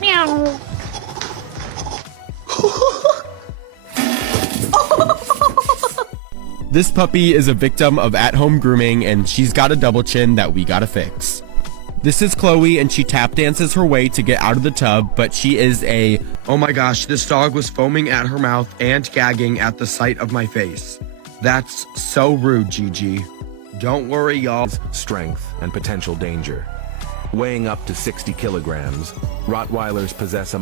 Meow. This puppy is a victim of at-home grooming, and she's got a double chin that we gotta fix. This is Chloe, and she tap dances her way to get out of the tub, but she is a... Oh my gosh, this dog was foaming at her mouth and gagging at the sight of my face. That's so rude, Gigi. Don't worry, y'all. Strength and potential danger. Weighing up to 60 kilograms, Rottweilers possess a